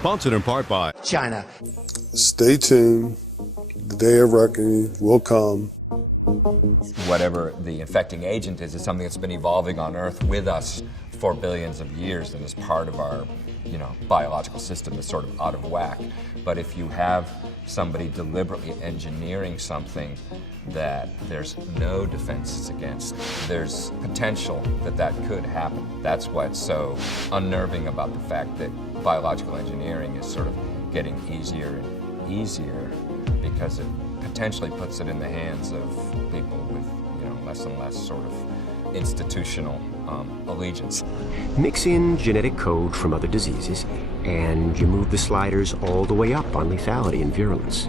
Sponsored in part by China. Stay tuned. The day of reckoning will come. Whatever the infecting agent is something that's been evolving on Earth with us for billions of years and is part of our, biological system that's sort of out of whack. But if you have somebody deliberately engineering something that there's no defenses against, there's potential that could happen. That's what's so unnerving about the fact that biological engineering is sort of getting easier and easier, because it potentially puts it in the hands of people with, less and less sort of institutional allegiance. Mix in genetic code from other diseases, and you move the sliders all the way up on lethality and virulence.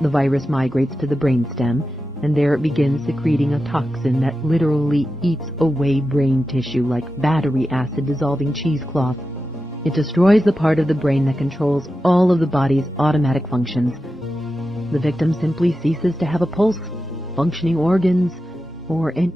The virus migrates to the brainstem, and there it begins secreting a toxin that literally eats away brain tissue like battery acid dissolving cheesecloth. It destroys the part of the brain that controls all of the body's automatic functions. The victim simply ceases to have a pulse, functioning organs, or any...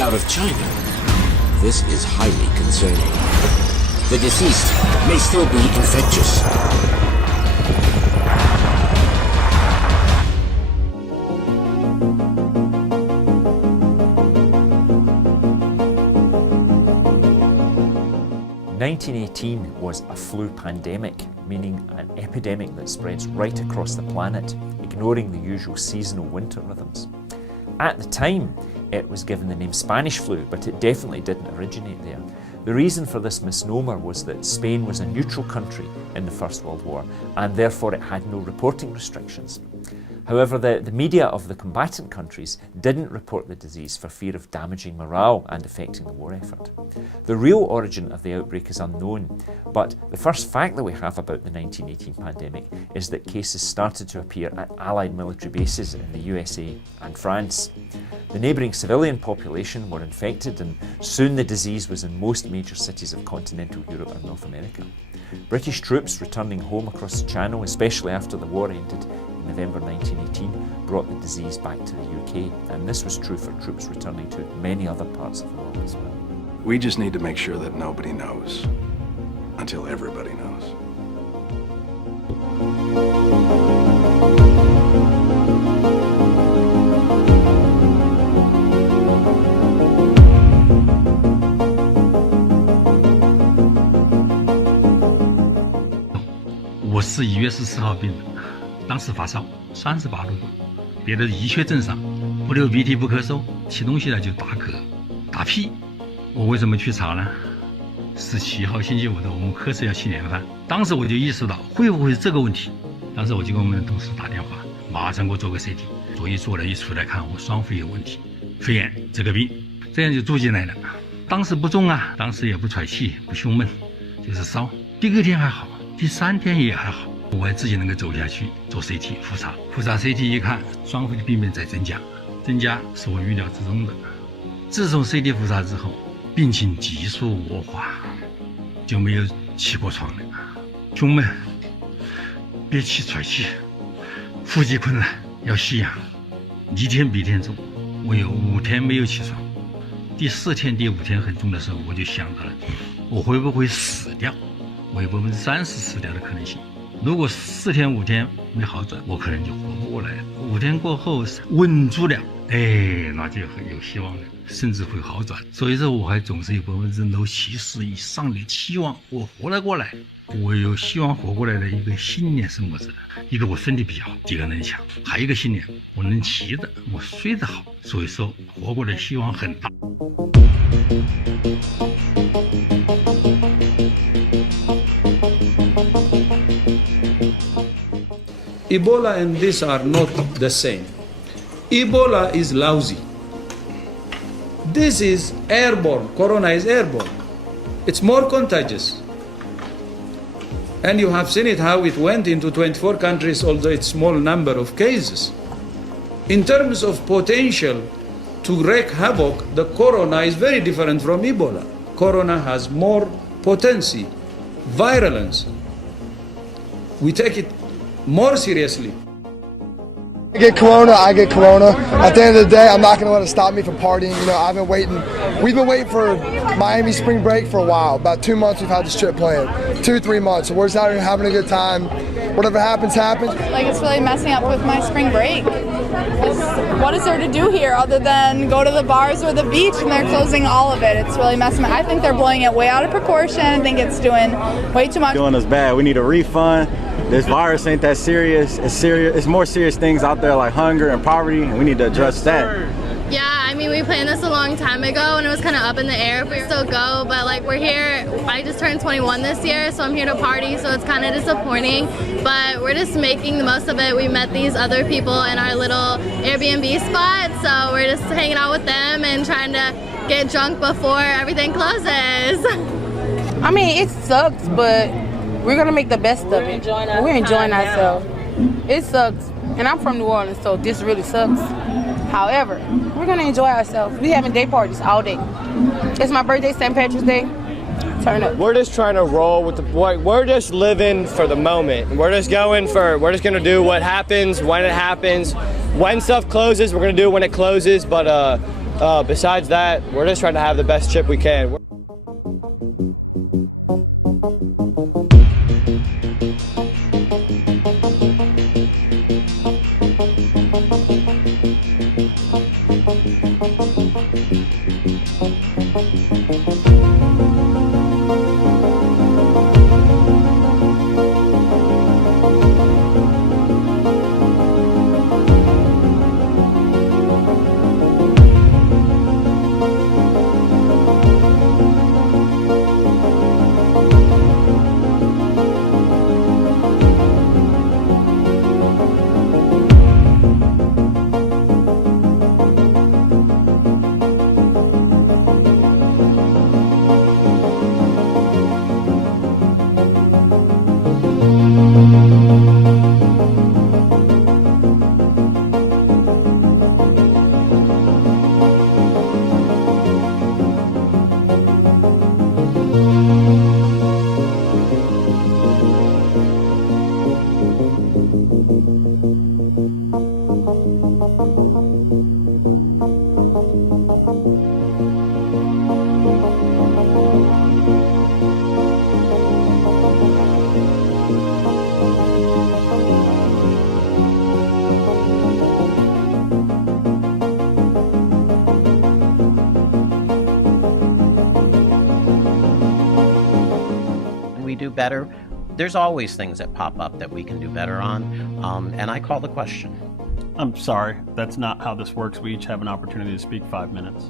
directly out of China. This is highly concerning. The deceased may still be infectious. "1918 was a flu pandemic, meaning an epidemic that spreads right across the planet, ignoring the usual seasonal winter rhythms. At the time, it was given the name Spanish flu, but it definitely didn't originate there. The reason for this misnomer was that Spain was a neutral country in the First World War, and therefore it had no reporting restrictions. However, the media of the combatant countries didn't report the disease for fear of damaging morale and affecting the war effort. The real origin of the outbreak is unknown, but the first fact that we have about the 1918 pandemic is that cases started to appear at Allied military bases in the USA and France. The neighbouring civilian population were infected, and soon the disease was in most major cities of continental Europe and North America. British troops returning home across the Channel, especially after the war ended in November 1918, brought the disease back to the UK, and this was true for troops returning to many other parts of the world as well. We just need to make sure that nobody knows until everybody knows.我是1月14号病的，当时发烧38度，别的一切正常，不流鼻涕不咳嗽，吃东西呢就打嗝、打屁。我为什么去查呢？17号星期五的我们科室要7点半，当时我就意识到会不会是这个问题，当时我就给我们的同事打电话，马上给我做个 CT， 所以做了一出来看我双肺有问题，肺炎这个病，这样就住进来了。当时不重啊，当时也不喘气不胸闷，就是烧。第二天还好，第3天也还好，我还自己能够走下去做 CT 复查 CT 一看，双肺的病变在增加是我预料之中的。自从 CT 复查之后，病情急速恶化，就没有起过床了，胸闷、憋气、喘气、呼吸困难，要吸氧，一天比一天重。我有5天没有起床，第4天、第5天很重的时候，我就想到了，我会不会死掉？我有30%死掉的可能性。如果4天、5天没好转，我可能就活不过来了。5天过后稳住了，那就很有希望了，甚至会好转。所以说，我还总是有70%以上的期望，我活得过来。我有希望活过来的一个信念是么子呢？一个我身体比较好，体格能强，还有一个信念，我能骑的，我睡得好，所以说活过来希望很大。Ebola and this are not the same. Ebola is lousy. This is airborne. Corona is airborne. It's more contagious. And you have seen it how it went into 24 countries, although it's small number of cases. In terms of potential to wreak havoc, the corona is very different from Ebola. Corona has more potency, virulence. We take it more seriously. I get corona. At the end of the day, I'm not going to let it stop me from partying. You know, we've been waiting for Miami spring break for a while. About 2 months we've had this trip planned. 2-3 months. So we're just out here having a good time. Whatever happens, happens. Like, it's really messing up with my spring break. What is there to do here other than go to the bars or the beach, and they're closing all of it? It's really messing up. I think they're blowing it way out of proportion. I think it's doing way too much. Doing us bad. We need a refund. This virus ain't that serious. It's serious. It's more serious things out there like hunger and poverty, and we need to address that. Yeah, I mean, we planned this a long time ago, and it was kind of up in the air if we still go, but like we're here. I just turned 21 this year, so I'm here to party, so it's kind of disappointing, but we're just making the most of it. We met these other people in our little Airbnb spot, so we're just hanging out with them and trying to get drunk before everything closes. I mean, it sucks, but we're gonna make the best of it. We're enjoying ourselves. It sucks, and I'm from New Orleans, so this really sucks. However, we're gonna enjoy ourselves. We having day parties all day. It's my birthday, St. Patrick's Day. Turn up. We're just trying to roll with we're just living for the moment. We're just gonna do what happens when it happens. When stuff closes, we're gonna do it when it closes, but Besides that, we're just trying to have the best chip we can. Better. There's always things that pop up that we can do better on, and I call the question. I'm sorry, that's not how this works. We each have an opportunity to speak 5 minutes.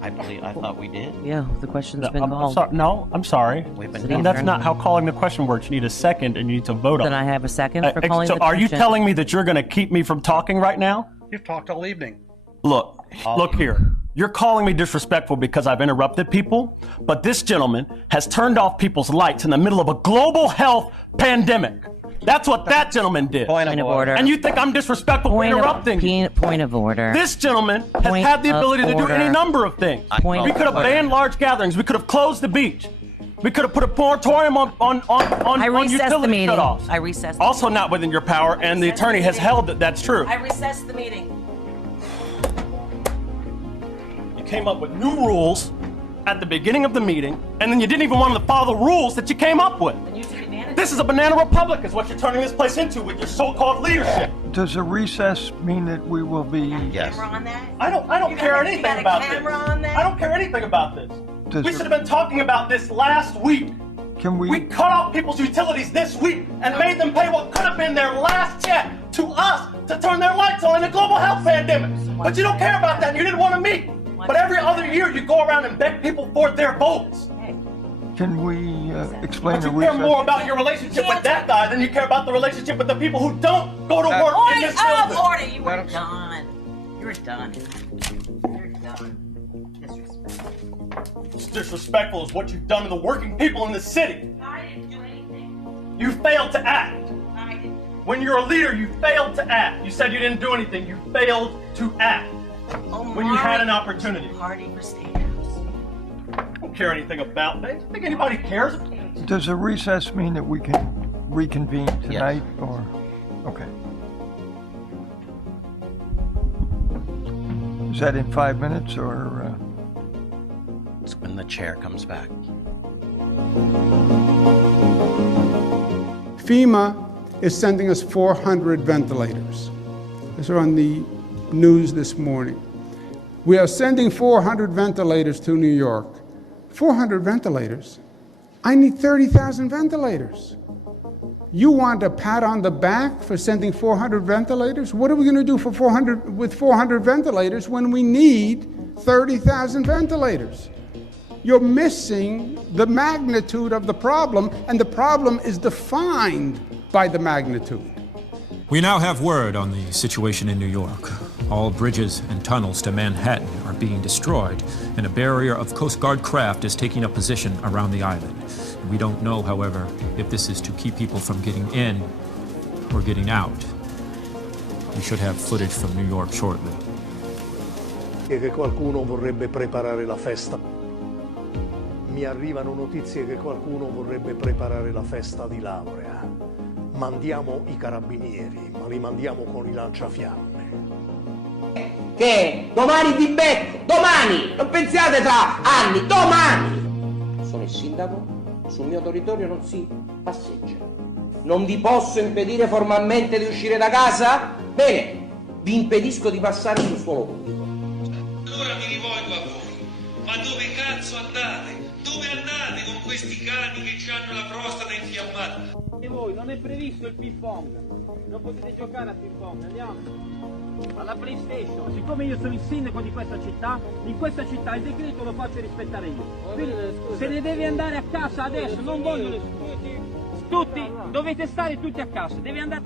I thought we did. Yeah, the question's been called. I'm sorry. And that's not how calling the question works. You need a second and you need to vote on it. Then I have a second for calling the question. So are you telling me that you're going to keep me from talking right now? You've talked all evening. Look here. You're calling me disrespectful because I've interrupted people, but this gentleman has turned off people's lights in the middle of a global health pandemic. That's what that gentleman did. Point of order. And you think I'm disrespectful for interrupting? Point of order. This gentleman has had the ability to do any number of things. We could have banned large gatherings. We could have closed the beach. We could have put a moratorium on utility the meeting. shutoffs. I recessed. Also not within your power, and the attorney has held that that's true. I recessed the meeting. Came up with new rules at the beginning of the meeting, and then you didn't even want to follow the rules that you came up with. This is a banana republic is what you're turning this place into with your so-called leadership. Does a recess mean that we will be... Yes. I don't care anything about this. I don't care anything about this. We should have been talking about this last week. We cut off people's utilities this week and made them pay what could have been their last check to us to turn their lights on in a global health pandemic. But you don't care about that and you didn't want to meet. But every other year you go around and beg people for their votes. Can we explain but you care more about your relationship with that guy than you care about the relationship with the people who don't go to work in this building. Order! You were done. You're done. You're done. Disrespectful. What's disrespectful is what you've done to the working people in the city. I didn't do anything. You failed to act. I didn't. When you're a leader, you failed to act. You said you didn't do anything. You failed to act. When you had an opportunity. Party for State House. I don't care anything about that. I don't think anybody cares. Does a recess mean that we can reconvene tonight, or okay? Is that in 5 minutes, or? It's when the chair comes back. FEMA is sending us 400 ventilators. These are on the news this morning. We are sending 400 ventilators to New York. 400 ventilators? I need 30,000 ventilators. You want a pat on the back for sending 400 ventilators? What are we going to do with 400 ventilators when we need 30,000 ventilators? You're missing the magnitude of the problem, and the problem is defined by the magnitude. We now have word on the situation in New York. All bridges and tunnels to Manhattan are being destroyed, and a barrier of Coast Guard craft is taking up position around the island. We don't know, however, if this is to keep people from getting in or getting out. We should have footage from New York shortly. Che qualcuno vorrebbe preparare la festa. Mi arrivano notizie che qualcuno vorrebbe preparare la festa di laurea. Mandiamo i carabinieri, ma li mandiamo con i lanciafiamme. Che? Domani vi becco, domani! Non pensiate tra anni, domani! Sono il sindaco, sul mio territorio non si passeggia. Non vi posso impedire formalmente di uscire da casa? Bene, vi impedisco di passare sul suolo pubblico. Allora mi rivolgo a voi, ma dove cazzo andate? Dove andate con questi cani che hanno la prostata infiammata? E voi, non è previsto il ping pong, non potete giocare a ping pong, andiamo alla PlayStation. Siccome io sono il sindaco di questa città, in questa città il decreto lo faccio rispettare io. Quindi se ne deve andare a casa adesso, non voglio le scuse. Tutti, dovete stare tutti a casa, deve andare.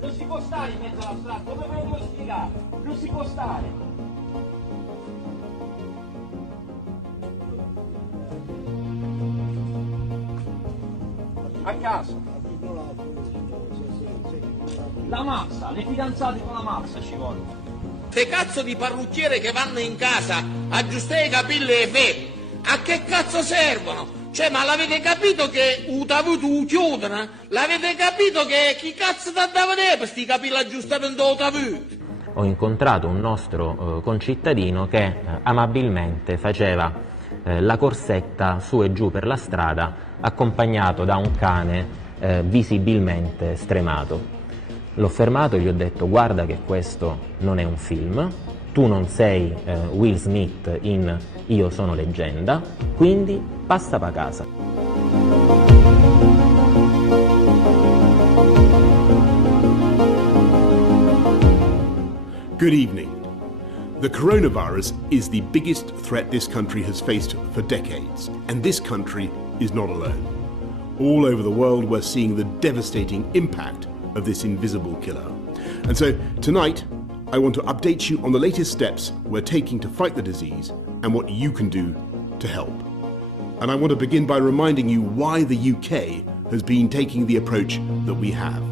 Non si può stare in mezzo alla strada, come ve lo devo spiegare? Non si può stare. A casa. La mazza, le fidanzate con la mazza ci vogliono. Ste cazzo di parrucchiere che vanno in casa a aggiustare i capelli e i fette, a che cazzo servono? Cioè, ma l'avete capito che utavuto chiudono? L'avete capito che chi cazzo ti da vedere per questi capelli aggiustamento utavuto? Ho incontrato un nostro concittadino che amabilmente faceva la corsetta su e giù per la strada accompagnato da un cane visibilmente stremato. L'ho fermato e gli ho detto: guarda che questo non è un film, tu non sei Will Smith in Io sono leggenda, quindi passa pa' casa. Good evening. The coronavirus is the biggest threat this country has faced for decades, and this country is not alone. All over the world we're seeing the devastating impact of this invisible killer. And so tonight I want to update you on the latest steps we're taking to fight the disease and what you can do to help. And I want to begin by reminding you why the UK has been taking the approach that we have.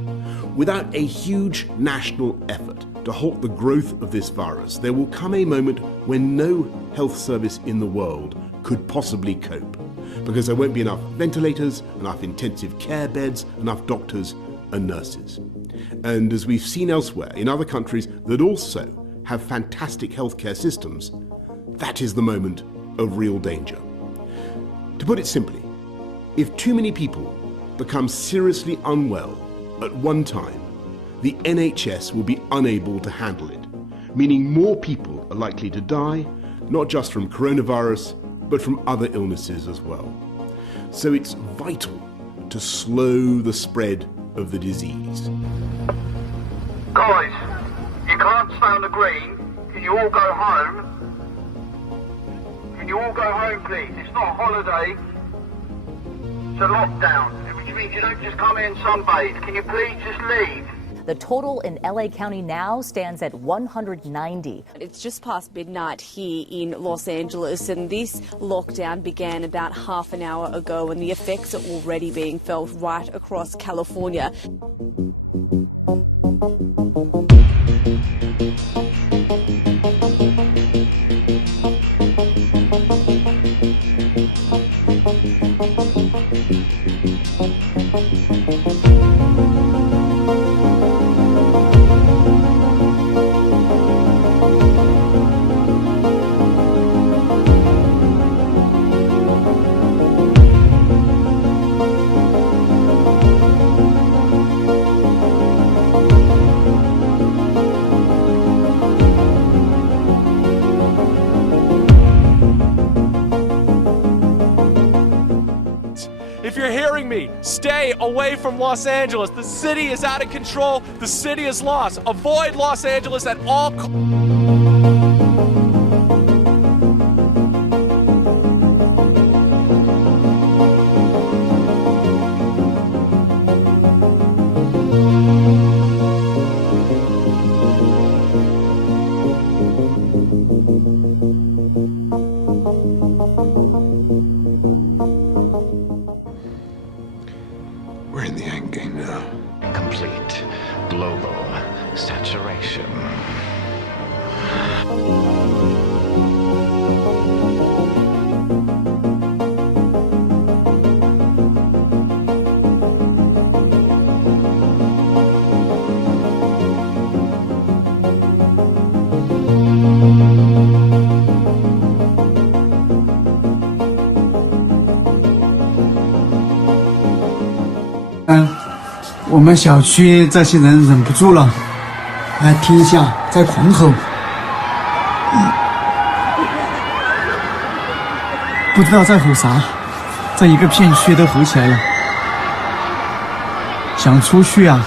Without a huge national effort to halt the growth of this virus, there will come a moment when no health service in the world could possibly cope, because there won't be enough ventilators, enough intensive care beds, enough doctors and nurses. And as we've seen elsewhere in other countries that also have fantastic healthcare systems, that is the moment of real danger. To put it simply, if too many people become seriously unwell at one time, the NHS will be unable to handle it, meaning more people are likely to die, not just from coronavirus, but from other illnesses as well. So it's vital to slow the spread of the disease. Guys, you can't stay on the green. Can you all go home? Can you all go home, please? It's not a holiday. It's a lockdown, which means you don't just come here and sunbathe. Can you please just leave? The total in LA County now stands at 190. It's just past midnight here in Los Angeles, and this lockdown began about half an hour ago, and the effects are already being felt right across California. If you're hearing me, stay away from Los Angeles. The city is out of control. The city is lost. Avoid Los Angeles at all costs. We're in the end game now. Complete global saturation. 们小区这些人忍不住了，来听一下，在狂吼。不知道在吼啥，这一个片区都吼起来了，想出去啊。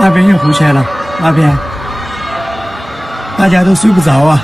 那边又吼起来了，那边大家都睡不着啊。